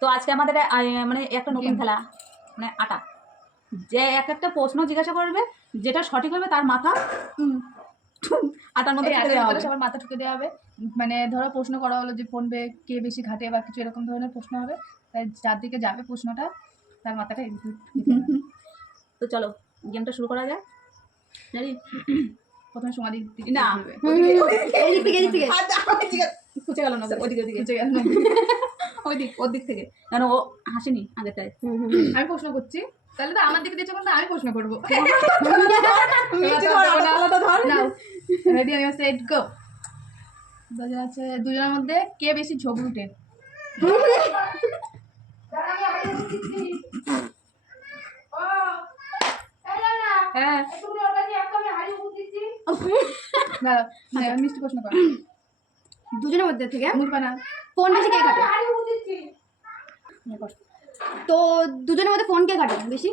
তো আজকে আমাদের মানে একটা নতুন খেলা মানে আটা। যে এক একটা প্রশ্ন জিজ্ঞাসা করবে যেটা সঠিক হবে তার মাথা আটার মধ্যে সবার মাথা ঠুকে দেওয়া হবে। মানে ধরো প্রশ্ন করা হলো যে ফোন পে কে বেশি ঘাটে বা কিছু এরকম ধরনের প্রশ্ন হবে। তাই যার দিকে যাবে প্রশ্নটা তার মাথাটা। তো চলো গেমটা শুরু করা যায় রেডি প্রথমে সমাধি দিকে না। থেকে খুঁজে গেল না ওই দিক ওর দিক থেকে কেন ও হাসেনি আগেরটায় আমি প্রশ্ন করছি তাহলে তো আমার দিকে দিয়েছে কিন্তু আমি প্রশ্ন করব রেডি আমি সেট গো যাচ্ছে দুজনের মধ্যে কে বেশি ঝগড়ুটে হ্যাঁ মিষ্টি প্রশ্ন কর দুজনের মধ্যে থেকে মুখবা না ফোন বেশি কে কাটে ইয়ে তো দুজনের মধ্যে ফোন কে কাটে বেশি?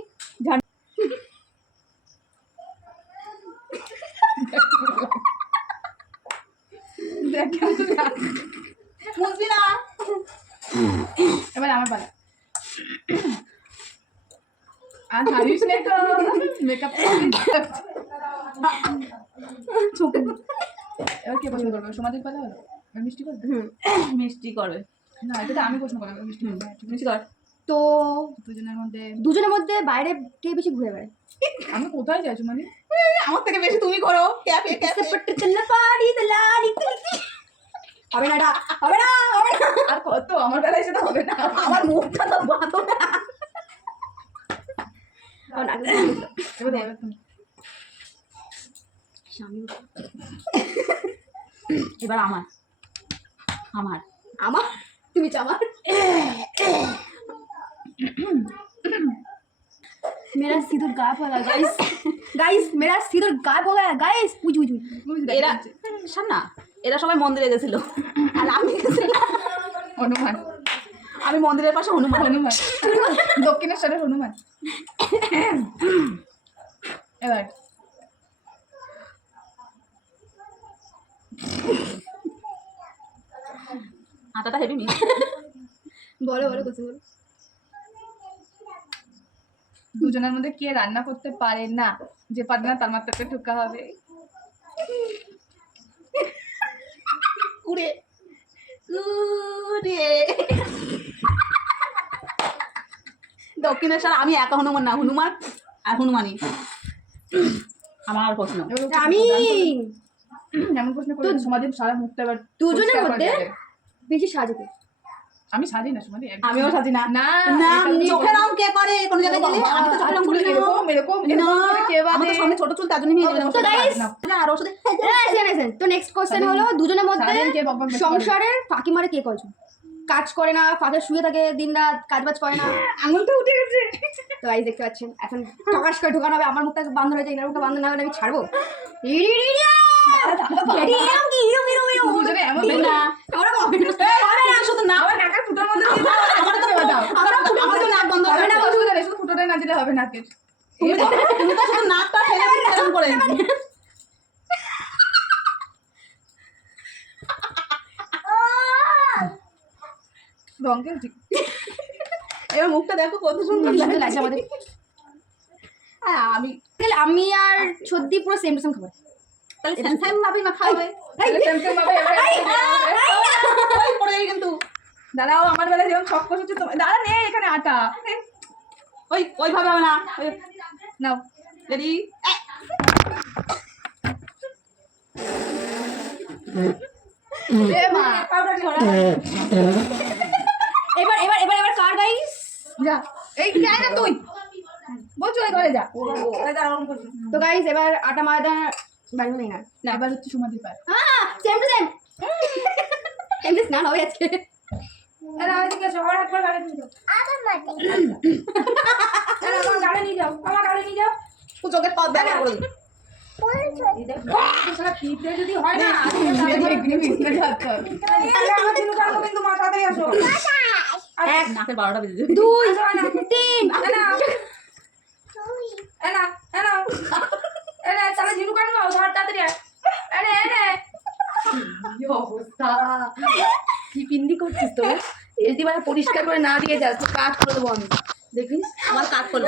এবার আমার পালা। আর হারিস নে তো মেকআপ এবার কে প্রশ্ন করবে? সমাজের পালা হলো? মিষ্টি করবে মিষ্টি করবে না এটা তো আমি প্রশ্ন করলাম মিষ্টি করবে ঠিক আছে। মিষ্টি কর। তো দুজনের মধ্যে দুজনের মধ্যে বাইরে কে বেশি ঘুরে বেড়ায়? আমি কোথায় যাচ্ছি মানে? আমার থেকে বেশি তুমি করো। ক্যাফে ক্যাফে হবে না হবে না হবে না। আর কত? আমার বেলায় সেটা হবে না। আমার মুখটা তো বাঁধো না। এবার আমার। আমার আমার তুমি চামার मेरा सिंदूर गायब हो गया गाइस गाइस मेरा सिंदूर गायब हो गया गाइस पूछ पूछ বুঝতে এরা শোন না এরা সবাই মন্দিরে গেছিল আর আমি গেছিলাম হনুমান আমি মন্দিরের পাশে হনুমান হনুমান দক্ষিণেশ্বরের হনুমান এবার আটাটা হেভি মি বলো বলো কোথায় বলো। দুজনের মধ্যে কে রান্না করতে পারে না যে পারে না তার মাত্রাতে ঠুকা হবে। কুড়ে কুড়ে দক্ষিণেশ্বর আমি একা হনুমান না হনুমান আর হনুমানই। আমার প্রশ্ন। আমি এমন প্রশ্ন করে সমাজের সারা মুখটা এবার দুজনের মধ্যে? বেশি সাজাতে আমি সাজি না আমিও সাজি না। না চোখের রং কে করে কোন জায়গায় গেলে আমি তো চোখের রং করি এরকম এরকম কে বাদে? আমাদের সামনে ছোট চুল তার জন্য নিয়ে গেলাম। তো guys, না আর সাথে তো নেক্সট কোশ্চেন হলো দুজনের মধ্যে সংসারের ফাঁকি মারে কে কয়জন কাজ করে না ফাঁকে শুয়ে থাকে দিন রাত কাজ বাজ করে না। আঙুলটা উঠে গেছে। তো গাইস দেখতে পাচ্ছেন এখন টকাশ করে ঢোকানো হবে আমার মুখটা বান্ধ হয়েছে এনার মুখটা বান্ধ না হলে আমি ছাড়বো। কি দুজনে এমন না। আমরা হবে না। হবে না শুধু না। আমার নাকের ফুটোর মধ্যে আমার তো দাও। আমরা আমার তো নাক বন্ধ হবে হবে না না অসুবিধা নেই শুধু ফুটোটাই না দিলে হবে নাকের তুমি তো শুধু নাকটা ফেলে দিচ্ছ করে রঙের ঠিক। এবার মুখটা দেখো কত সুন্দর লাগছে। আমাদের। আমি আমি আর সত্যি পুরো সেম টু সেম খাবার তাহলে সেম ভাবে এবারে ওই পড়ে যাবে কিন্তু। দাঁড়াও আমার বেলায় যেমন ছক কষেছে তোমার দাঁড়া নে এখানে আটা ওই ওইভাবে হবে না। Now ready? এবার এবার এবার এবার কার গাইস যা। এই যা না তুই। বলছো এই ঘরে যা। তো গাইস এবার আটা ময়দা বাড়ি নেই না। না। এবার হচ্ছে সমাধি পার হ্যাঁ সেম টু সেম এমনি স্নান হবে আজকে। আরে ওইদিকে সবার একবার গাড়ি নিয়ে যাও। আরে আমার গাড়ি নিয়ে যাও আমার গাড়ি নিয়ে যাও। চোখের পথ ব্যবহার করে দিই হয় বারোটা বেজে দুই তিন। করছিস তো যদি মানে পরিষ্কার করে না দিয়ে যাচ্ছে তো কাজ করে দেবো আমি দেখিস আমার কাজ করল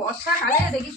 বর্ষাকালে দেখিস